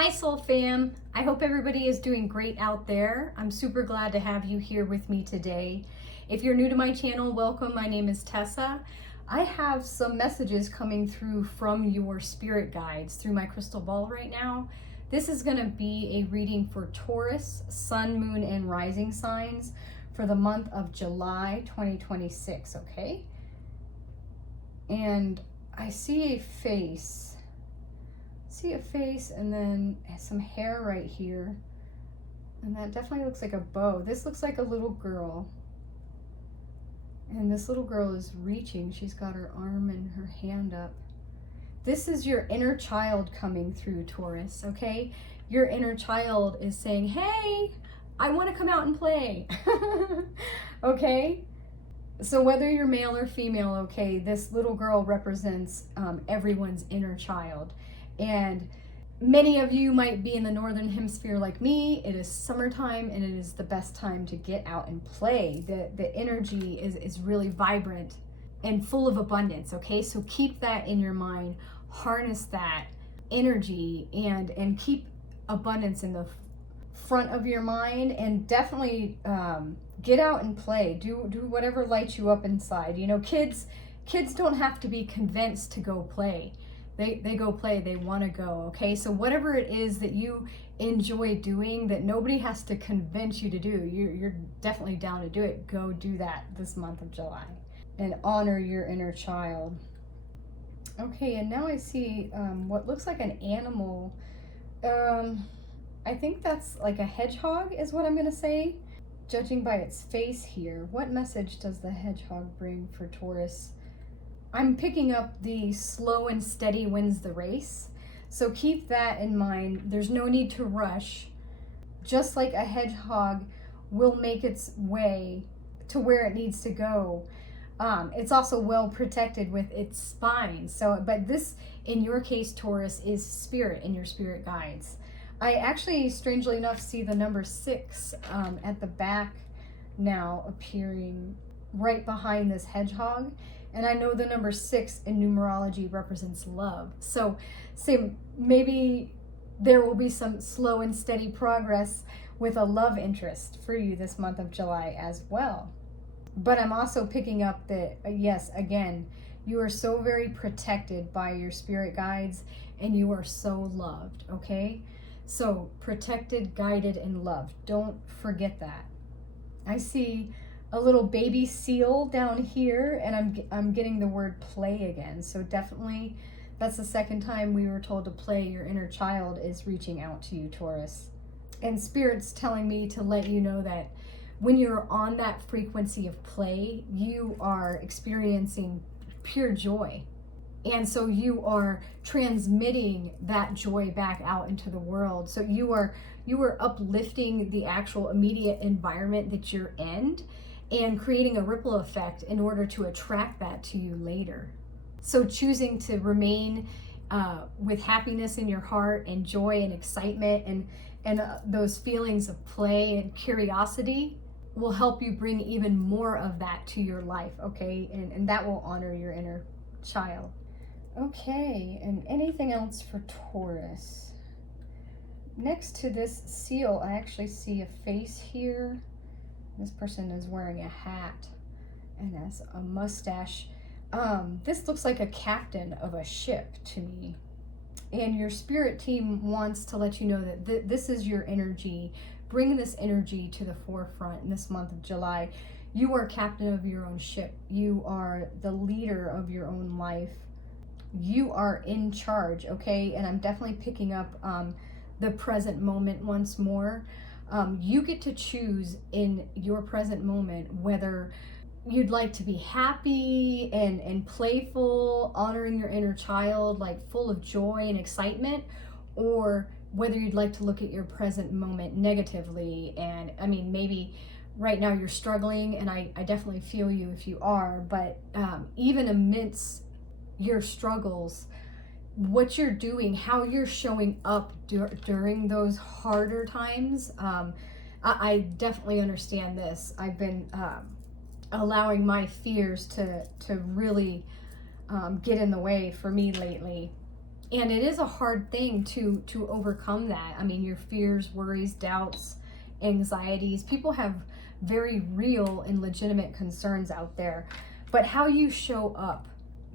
Hi Soul Fam, I hope everybody is doing great out there. I'm super glad to have you here with me today. If you're new to my channel, welcome. My name is Tessa. I have some messages coming through from your spirit guides through my crystal ball right now. This is going to be a reading for Taurus, Sun, Moon, and Rising signs for the month of July 2026, okay? And I see a face. And then some hair right here, and that definitely looks like a bow. This looks like a little girl, and this little girl is reaching. She's got her arm and her hand up. This is your inner child coming through, Taurus, okay? Your inner child is saying, hey, I want to come out and play. Okay, so whether you're male or female, okay, this little girl represents everyone's inner child. And many of you might be in the northern hemisphere like me. It is summertime and it is the best time to get out and play. The energy is really vibrant and full of abundance, okay? So keep that in your mind, harness that energy and keep abundance in the front of your mind, and definitely get out and play. Do whatever lights you up inside. You know, kids don't have to be convinced to go play. They go play, they want to go, okay? So whatever it is that you enjoy doing that nobody has to convince you to do, you're definitely down to do it. Go do that this month of July and honor your inner child. Okay, and now I see what looks like an animal. I think that's like a hedgehog is what I'm going to say, judging by its face here. What message does the hedgehog bring for Taurus? I'm picking up the slow and steady wins the race. So keep that in mind. There's no need to rush. Just like a hedgehog will make its way to where it needs to go. It's also well protected with its spine. So, but this, in your case, Taurus, is spirit and your spirit guides. I actually, strangely enough, see the number 6 at the back now appearing right behind this hedgehog. And I know the number 6 in numerology represents love. So maybe there will be some slow and steady progress with a love interest for you this month of July as well. But I'm also picking up that, yes, again, you are so very protected by your spirit guides and you are so loved, okay? So protected, guided, and loved. Don't forget that. I see a little baby seal down here, and I'm getting the word play again. So definitely that's the second time we were told to play. Your inner child is reaching out to you, Taurus. And Spirit's telling me to let you know that when you're on that frequency of play, you are experiencing pure joy. And so you are transmitting that joy back out into the world. So you are uplifting the actual immediate environment that you're in and creating a ripple effect in order to attract that to you later. So choosing to remain with happiness in your heart and joy and excitement and those feelings of play and curiosity will help you bring even more of that to your life, okay? And that will honor your inner child. Okay, and anything else for Taurus? Next to this seal, I actually see a face here. This person is wearing a hat and has a mustache. This looks like a captain of a ship to me. And your spirit team wants to let you know that this is your energy. Bring this energy to the forefront in this month of July. You are captain of your own ship. You are the leader of your own life. You are in charge, okay? And I'm definitely picking up the present moment once more. You get to choose in your present moment whether you'd like to be happy and playful, honoring your inner child, like full of joy and excitement, or whether you'd like to look at your present moment negatively. And I mean, maybe right now you're struggling, and I definitely feel you if you are, but even amidst your struggles, what you're doing, how you're showing up during those harder times, I definitely understand this. I've been allowing my fears to really get in the way for me lately. And it is a hard thing to overcome that. I mean, your fears, worries, doubts, anxieties. People have very real and legitimate concerns out there. But how you show up,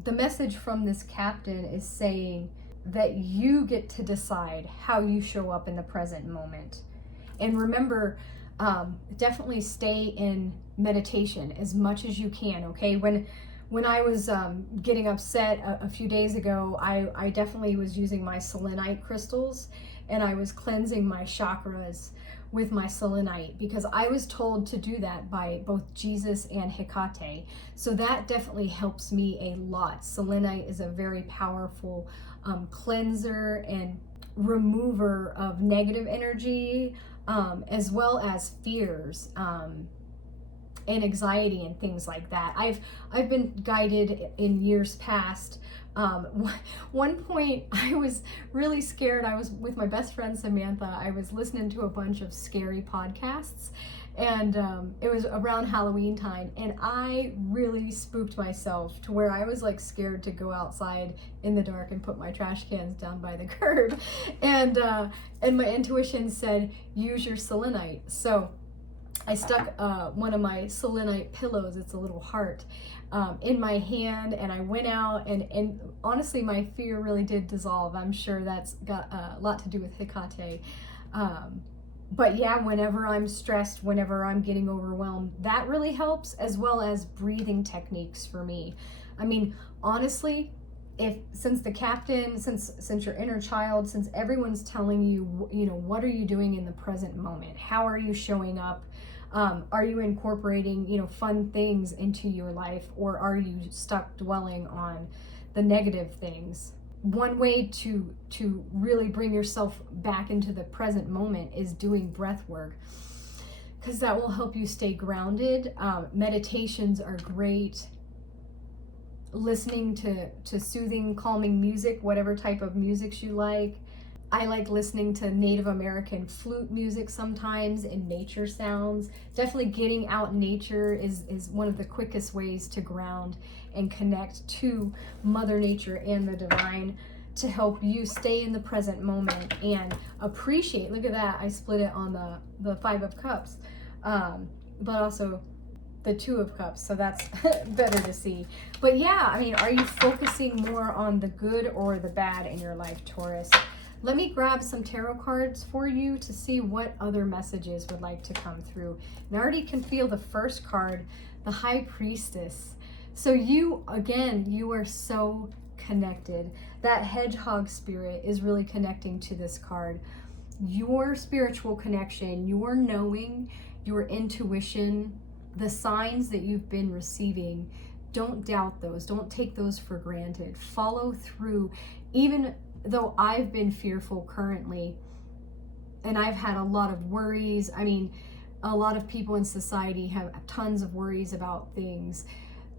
the message from this captain is saying that you get to decide how you show up in the present moment. And remember, definitely stay in meditation as much as you can, okay? When I was getting upset a few days ago, I definitely was using my selenite crystals, and I was cleansing my chakras with my selenite, because I was told to do that by both Jesus and Hecate. So that definitely helps me a lot. Selenite is a very powerful cleanser and remover of negative energy, as well as fears, and anxiety and things like that. I've been guided in years past. One point I was really scared. I was with my best friend Samantha. I was listening to a bunch of scary podcasts, and it was around Halloween time, and I really spooked myself to where I was like scared to go outside in the dark and put my trash cans down by the curb, and my intuition said, use your selenite. So I stuck one of my selenite pillows, it's a little heart, in my hand, and I went out, and honestly my fear really did dissolve. I'm sure that's got a lot to do with Hecate. But yeah, whenever I'm stressed, whenever I'm getting overwhelmed, that really helps, as well as breathing techniques for me. I mean, honestly, since the captain, since your inner child, since everyone's telling you, you know, what are you doing in the present moment? How are you showing up? Are you incorporating, you know, fun things into your life, or are you stuck dwelling on the negative things? One way to really bring yourself back into the present moment is doing breath work, because that will help you stay grounded. Meditations are great. Listening to soothing, calming music, whatever type of music you like. I like listening to Native American flute music sometimes, and nature sounds. Definitely getting out in nature is one of the quickest ways to ground and connect to Mother Nature and the divine, to help you stay in the present moment and appreciate. Look at that, I split it on the Five of Cups, but also the Two of Cups, so that's better to see. But yeah, I mean, are you focusing more on the good or the bad in your life, Taurus? Let me grab some tarot cards for you to see what other messages would like to come through. And I already can feel the first card, the High Priestess. So you, again, you are so connected. That hedgehog spirit is really connecting to this card. Your spiritual connection, your knowing, your intuition, the signs that you've been receiving, don't doubt those. Don't take those for granted. Follow through. Even though I've been fearful currently, and I've had a lot of worries. I mean, a lot of people in society have tons of worries about things.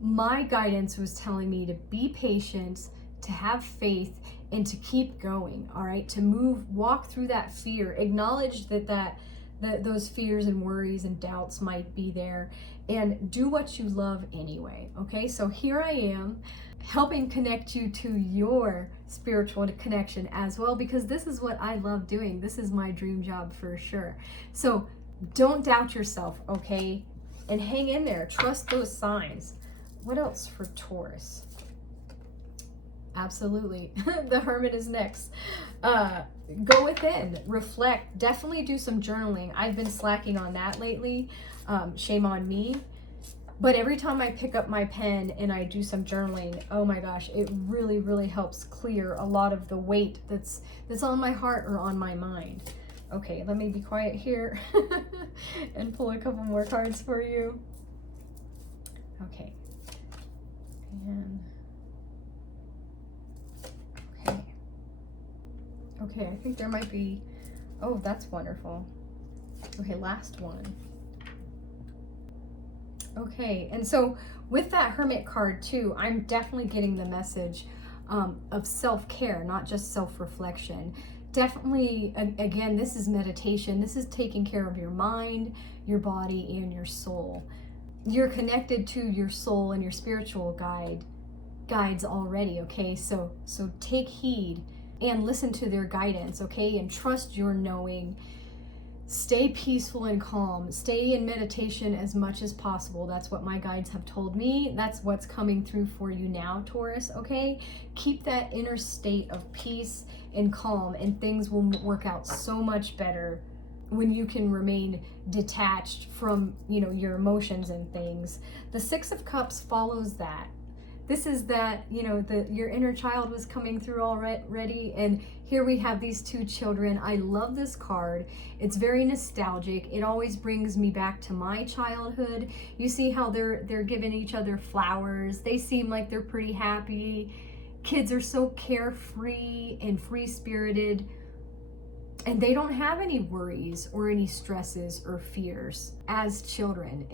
My guidance was telling me to be patient, to have faith, and to keep going, all right? To walk through that fear, acknowledge that those fears and worries and doubts might be there, and do what you love anyway, okay? So here I am, helping connect you to your spiritual connection as well, because this is what I love doing. This is my dream job for sure. So don't doubt yourself, okay? And hang in there. Trust those signs. What else for Taurus? Absolutely. The Hermit is next. Go within, reflect, definitely do some journaling. I've been slacking on that lately. Shame on me. But every time I pick up my pen and I do some journaling, oh my gosh, it really, really helps clear a lot of the weight that's on my heart or on my mind. Okay, let me be quiet here and pull a couple more cards for you. Okay. And okay, I think there might be, oh, that's wonderful. Okay, last one. Okay, and so with that Hermit card too, I'm definitely getting the message of self-care, not just self-reflection. Definitely, again, this is meditation. This is taking care of your mind, your body, and your soul. You're connected to your soul and your spiritual guides already, okay? So take heed and listen to their guidance, okay? And trust your knowing. Stay peaceful and calm. Stay in meditation as much as possible. That's what my guides have told me. That's what's coming through for you now, Taurus, okay? Keep that inner state of peace and calm, and things will work out so much better when you can remain detached from, your emotions and things. The Six of Cups follows that. This is that, your inner child was coming through already, and here we have these two children. I love this card. It's very nostalgic. It always brings me back to my childhood. You see how they're giving each other flowers. They seem like they're pretty happy. Kids are so carefree and free-spirited, and they don't have any worries or any stresses or fears as children.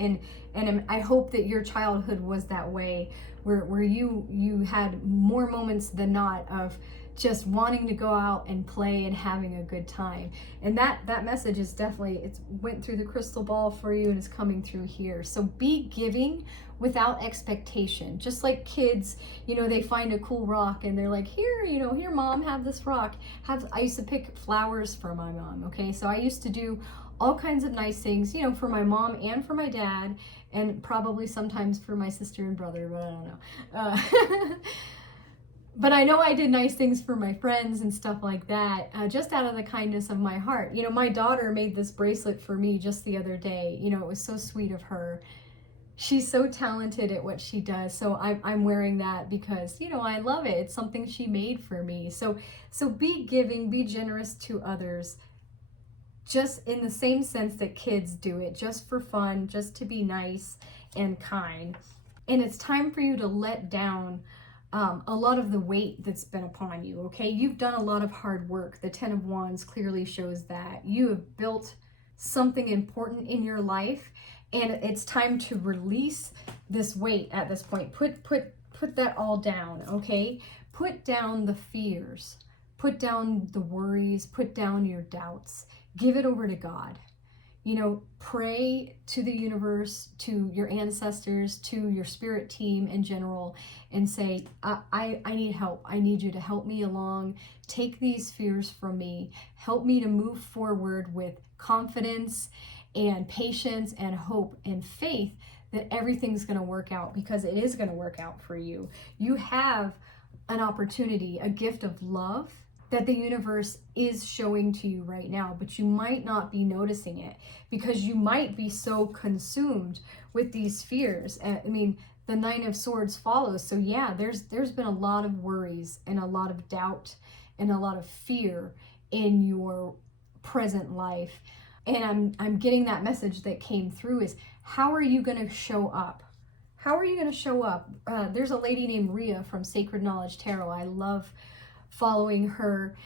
And I hope that your childhood was that way, where you had more moments than not of just wanting to go out and play and having a good time. And that message is definitely, it's went through the crystal ball for you and is coming through here. So be giving without expectation. Just like kids, they find a cool rock and they're like, here mom, have this rock. I used to pick flowers for my mom, okay? So I used to do all kinds of nice things, for my mom and for my dad, and probably sometimes for my sister and brother, but I don't know. But I know I did nice things for my friends and stuff like that, just out of the kindness of my heart. My daughter made this bracelet for me just the other day. It was so sweet of her. She's so talented at what she does. So I'm wearing that because, I love it. It's something she made for me. So be giving, be generous to others, just in the same sense that kids do it, just for fun, just to be nice and kind. And it's time for you to let down a lot of the weight that's been upon you, okay? You've done a lot of hard work. The Ten of Wands clearly shows that. You have built something important in your life, and it's time to release this weight at this point. Put that all down, okay? Put down the fears. Put down the worries. Put down your doubts. Give it over to God. Pray to the universe, to your ancestors, to your spirit team in general, and say, I need help. I need you to help me along. Take these fears from me. Help me to move forward with confidence and patience and hope and faith that everything's going to work out, because it is going to work out for you. You have an opportunity, a gift of love that the universe is showing to you right now, but you might not be noticing it because you might be so consumed with these fears. The Nine of Swords follows. So yeah, there's been a lot of worries and a lot of doubt and a lot of fear in your present life. And I'm getting that message that came through is, how are you going to show up? How are you going to show up? There's a lady named Rhea from Sacred Knowledge Tarot. I love following her.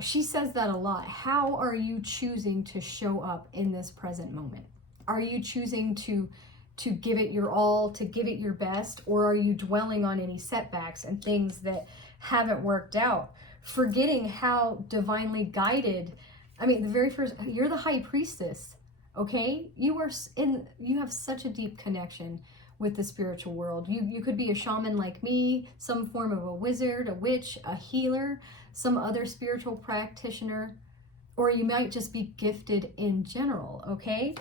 She says that a lot. How are you choosing to show up in this present moment? Are you choosing to give it your all, to give it your best, or are you dwelling on any setbacks and things that haven't worked out, forgetting how divinely guided? The very first, you're the high priestess, okay? You have such a deep connection with the spiritual world. You could be a shaman like me, some form of a wizard, a witch, a healer, some other spiritual practitioner, or you might just be gifted in general, okay?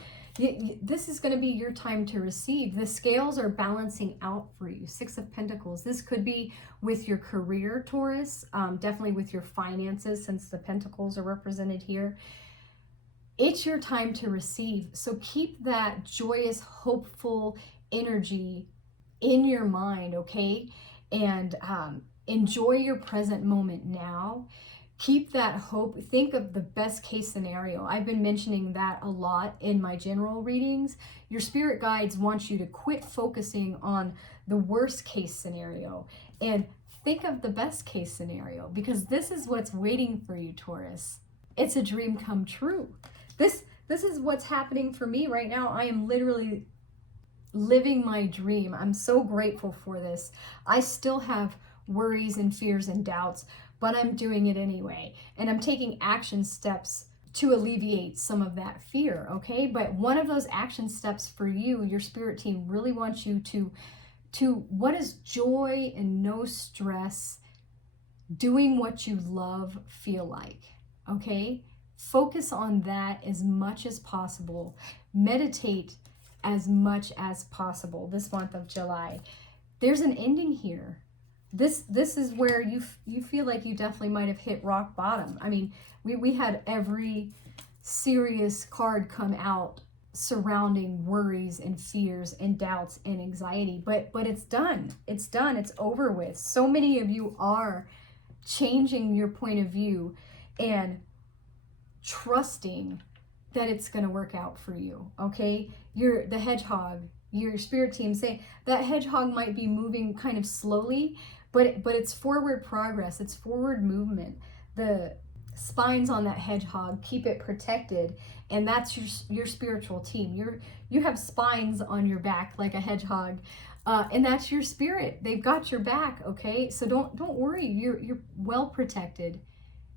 This is going to be your time to receive. The scales are balancing out for you. Six of Pentacles. This could be with your career, Taurus, definitely with your finances, since the Pentacles are represented here. It's your time to receive. So keep that joyous, hopeful energy in your mind, okay? And enjoy your present moment now. Keep that hope. Think of the best case scenario. I've been mentioning that a lot in my general readings. Your spirit guides want you to quit focusing on the worst case scenario and think of the best case scenario, because this is what's waiting for you, Taurus. It's a dream come true. This is what's happening for me right now. I am literally living my dream. I'm so grateful for this. I still have worries and fears and doubts, but I'm doing it anyway. And I'm taking action steps to alleviate some of that fear, okay? But one of those action steps for you, your spirit team really wants you to what is joy and no stress doing what you love feel like? Okay? Focus on that as much as possible. Meditate as much as possible this month of July. There's an ending here. This is where you feel like you definitely might have hit rock bottom. I mean, we had every serious card come out surrounding worries and fears and doubts and anxiety, but it's done. It's done. It's over with. So many of you are changing your point of view and trusting that it's going to work out for you. Okay, you're the hedgehog, your spirit team saying that hedgehog might be moving kind of slowly, but it's forward progress, it's forward movement. The spines on that hedgehog keep it protected, and that's your spiritual team. You have spines on your back like a hedgehog, and that's your spirit. They've got your back. Okay, so don't worry. You're well protected,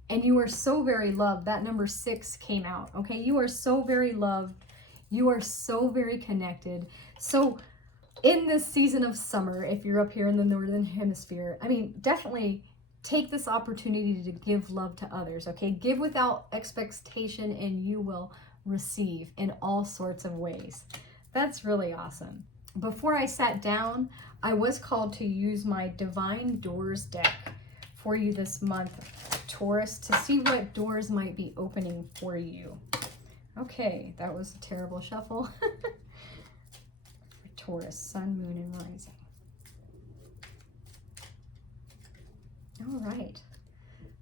and you are so very loved. That number 6 came out. Okay, you are so very loved. You are so very connected. So in this season of summer, if you're up here in the Northern Hemisphere, I mean, definitely take this opportunity to give love to others. Okay, give without expectation and you will receive in all sorts of ways. That's really awesome. Before I sat down, I was called to use my Divine Doors deck for you this month, Taurus, to see what doors might be opening for you. Okay, that was a terrible shuffle. Taurus, Sun, Moon, and Rising. All right.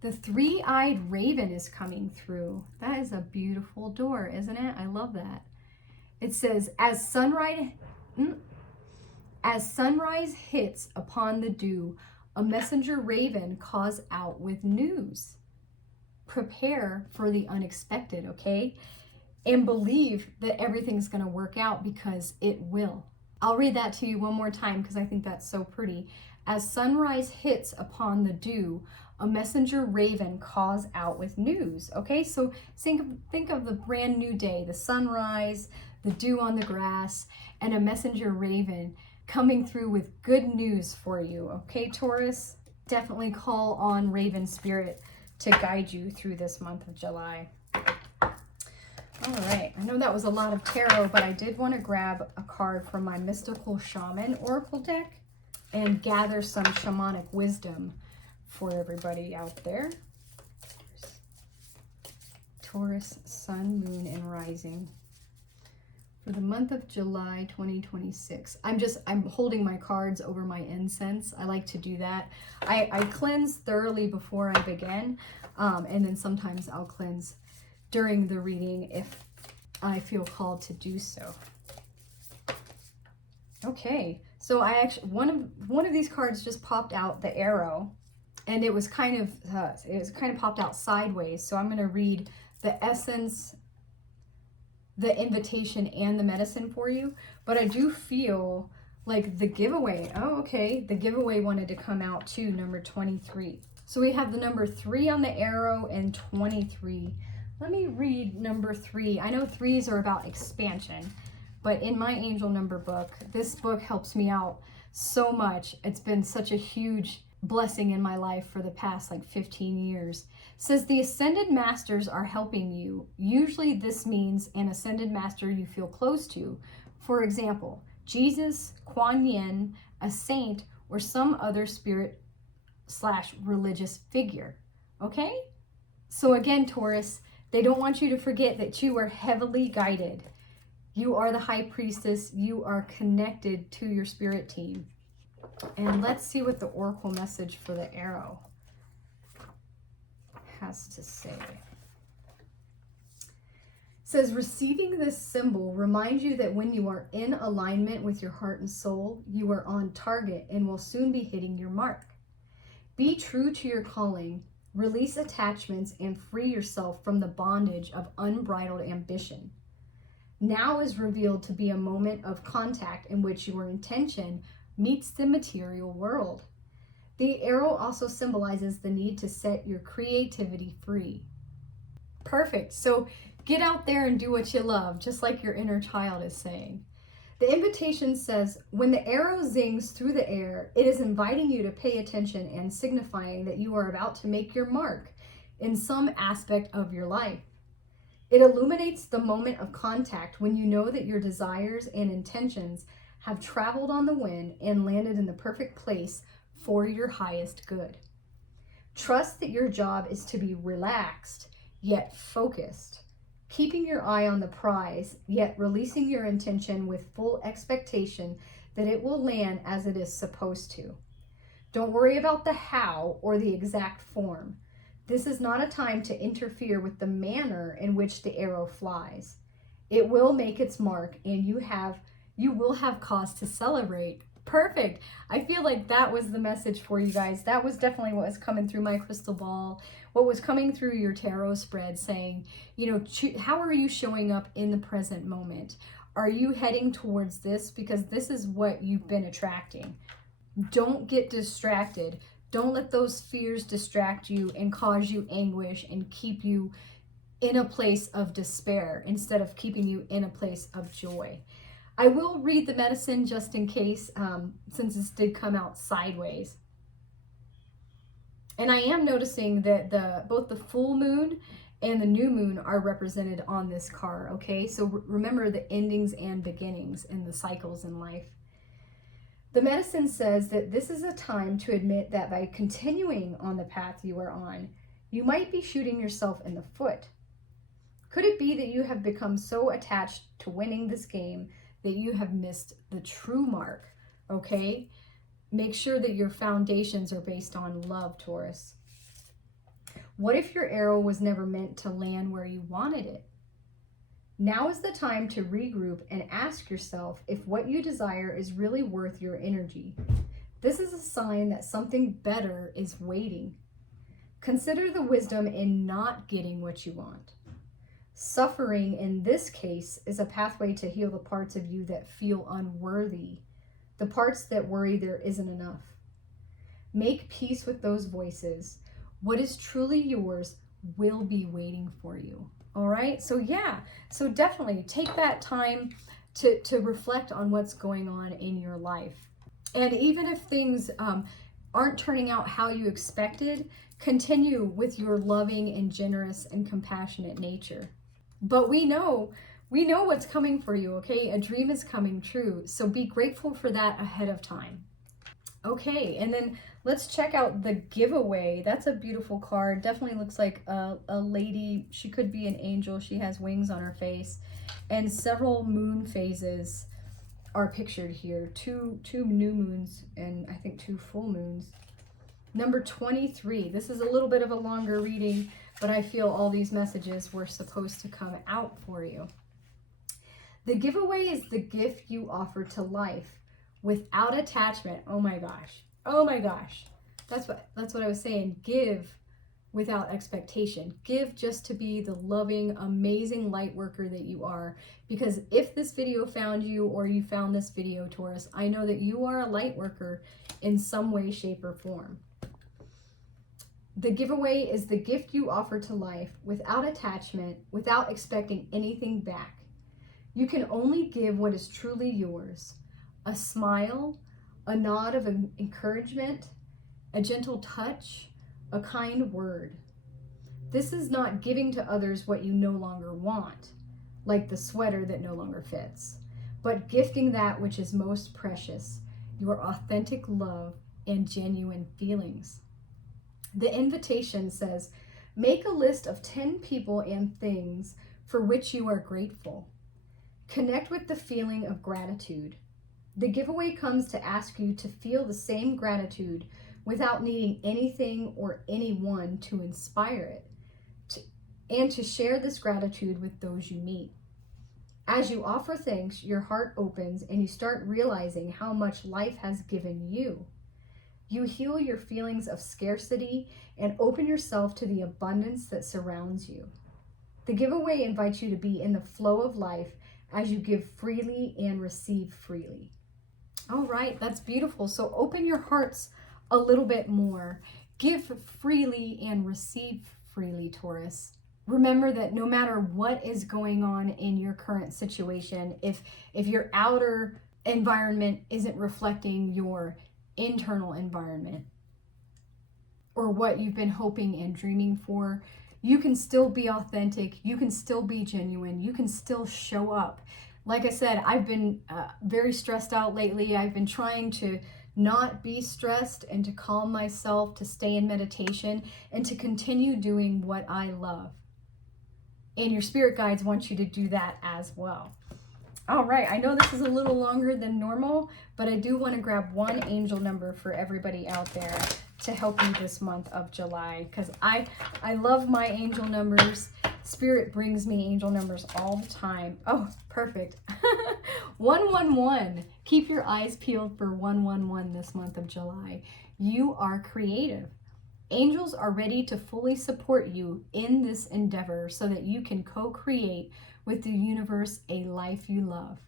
The three-eyed raven is coming through. That is a beautiful door, isn't it? I love that. It says, as sunrise hits upon the dew, a messenger raven calls out with news. Prepare for the unexpected, okay? And believe that everything's going to work out, because it will. I'll read that to you one more time because I think that's so pretty. As sunrise hits upon the dew, a messenger raven calls out with news. Okay, so think of the brand new day, the sunrise, the dew on the grass, and a messenger raven coming through with good news for you. Okay, Taurus, definitely call on Raven Spirit to guide you through this month of July. All right, I know that was a lot of tarot, but I did want to grab a card from my Mystical Shaman Oracle deck and gather some shamanic wisdom for everybody out there. Taurus, Sun, Moon, and Rising for the month of July 2026. I'm holding my cards over my incense. I like to do that. I cleanse thoroughly before I begin, and then sometimes I'll cleanse during the reading if I feel called to do so. Okay, so I actually one of these cards just popped out, the arrow, and it was kind of popped out sideways. So I'm going to read the essence, the invitation, and the medicine for you. But I do feel like the giveaway. Oh, okay, the giveaway wanted to come out too, number 23. So we have the number 3 on the arrow and 23. Let me read number 3. I know 3s are about expansion, but in my angel number book, this book helps me out so much. It's been such a huge blessing in my life for the past 15 years. It says the ascended masters are helping you. Usually this means an ascended master you feel close to. For example, Jesus, Kuan Yin, a saint, or some other spirit/religious figure. Okay? So again, Taurus, they don't want you to forget that you are heavily guided. You are the high priestess. You are connected to your spirit team. And let's see what the oracle message for the arrow has to say. It says, receiving this symbol reminds you that when you are in alignment with your heart and soul, you are on target and will soon be hitting your mark. Be true to your calling. Release attachments and free yourself from the bondage of unbridled ambition. Now is revealed to be a moment of contact in which your intention meets the material world. The arrow also symbolizes the need to set your creativity free. Perfect. So get out there and do what you love, just like your inner child is saying. The invitation says, when the arrow zings through the air, it is inviting you to pay attention and signifying that you are about to make your mark in some aspect of your life. It illuminates the moment of contact when you know that your desires and intentions have traveled on the wind and landed in the perfect place for your highest good. Trust that your job is to be relaxed, yet focused, keeping your eye on the prize, yet releasing your intention with full expectation that it will land as it is supposed to. Don't worry about the how or the exact form. This is not a time to interfere with the manner in which the arrow flies. It will make its mark, and you will have cause to celebrate. Perfect. I feel like that was the message for you guys. That was definitely what was coming through my crystal ball, what was coming through your tarot spread, saying, how are you showing up in the present moment? Are you heading towards this? Because this is what you've been attracting. Don't get distracted. Don't let those fears distract you and cause you anguish and keep you in a place of despair instead of keeping you in a place of joy. I will read the medicine just in case, since this did come out sideways. And I am noticing that both the full moon and the new moon are represented on this card, okay? So remember the endings and beginnings and the cycles in life. The medicine says that this is a time to admit that by continuing on the path you are on, you might be shooting yourself in the foot. Could it be that you have become so attached to winning this game that you have missed the true mark, okay? Make sure that your foundations are based on love, Taurus. What if your arrow was never meant to land where you wanted it? Now is the time to regroup and ask yourself if what you desire is really worth your energy. This is a sign that something better is waiting. Consider the wisdom in not getting what you want. Suffering in this case is a pathway to heal the parts of you that feel unworthy, the parts that worry there isn't enough. Make peace with those voices. What is truly yours will be waiting for you. All right, so definitely take that time to reflect on what's going on in your life. And even if things aren't turning out how you expected, continue with your loving and generous and compassionate nature. But we know what's coming for you, okay? A dream is coming true, so be grateful for that ahead of time. Okay, and then let's check out the giveaway. That's a beautiful card. Definitely looks like a lady. She could be an angel. She has wings on her face. And several moon phases are pictured here. Two new moons and I think 2 full moons. Number 23. This is a little bit of a longer reading, but I feel all these messages were supposed to come out for you. The giveaway is the gift you offer to life without attachment. Oh my gosh. Oh my gosh. That's what I was saying. Give without expectation. Give just to be the loving, amazing light worker that you are. Because if this video found you or you found this video, Taurus, I know that you are a light worker in some way, shape, or form. The giveaway is the gift you offer to life without attachment, without expecting anything back. You can only give what is truly yours. A smile, a nod of encouragement, a gentle touch, a kind word. This is not giving to others what you no longer want, like the sweater that no longer fits, but gifting that which is most precious, your authentic love and genuine feelings. The invitation says, make a list of 10 people and things for which you are grateful. Connect with the feeling of gratitude. The giveaway comes to ask you to feel the same gratitude without needing anything or anyone to inspire it, and to share this gratitude with those you meet. As you offer thanks, your heart opens and you start realizing how much life has given you. You heal your feelings of scarcity and open yourself to the abundance that surrounds you. The giveaway invites you to be in the flow of life as you give freely and receive freely. All right, that's beautiful. So open your hearts a little bit more. Give freely and receive freely, Taurus. remember that no matter what is going on in your current situation, if your outer environment isn't reflecting your internal environment or what you've been hoping and dreaming for, you can still be authentic, you can still be genuine, you can still show up. Like I said, I've been very stressed out lately. I've been trying to not be stressed and to calm myself, to stay in meditation, and to continue doing what I love. And your spirit guides want you to do that as well. All right, I know this is a little longer than normal, but I do want to grab one angel number for everybody out there to help you this month of July, because I love my angel numbers. Spirit brings me angel numbers all the time. Oh, perfect. 111. Keep your eyes peeled for 111 this month of July. You are creative. Angels are ready to fully support you in this endeavor so that you can co-create with the universe a life you love.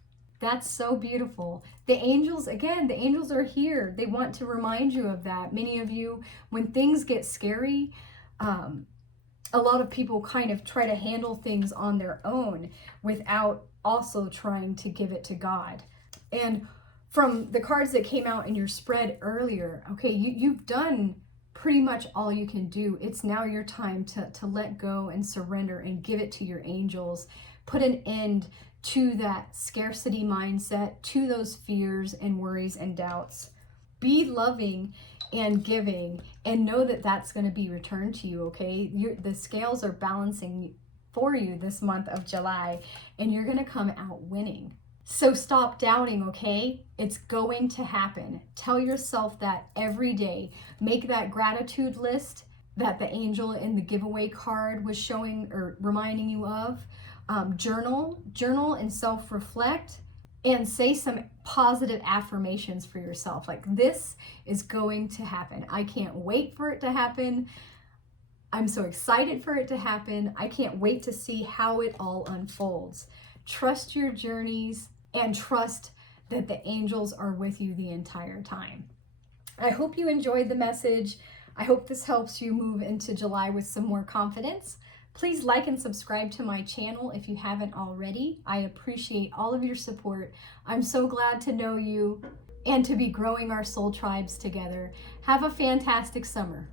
That's so beautiful. The angels, again, the angels are here. They want to remind you of that. Many of you, when things get scary, a lot of people kind of try to handle things on their own without also trying to give it to God. And from the cards that came out in your spread earlier, okay, you've done pretty much all you can do. It's now your time to let go and surrender and give it to your angels. Put an end to that scarcity mindset, to those fears and worries and doubts. Be loving and giving, and know that that's going to be returned to you, okay? The scales are balancing for you this month of July, and you're going to come out winning. So stop doubting, okay? It's going to happen. Tell yourself that every day. Make that gratitude list that the angel in the giveaway card was showing or reminding you of. Journal and self-reflect, and say some positive affirmations for yourself. Like, this is going to happen. I can't wait for it to happen. I'm so excited for it to happen. I can't wait to see how it all unfolds. Trust your journeys and trust that the angels are with you the entire time. I hope you enjoyed the message. I hope this helps you move into July with some more confidence. Please like and subscribe to my channel if you haven't already. I appreciate all of your support. I'm so glad to know you and to be growing our soul tribes together. Have a fantastic summer.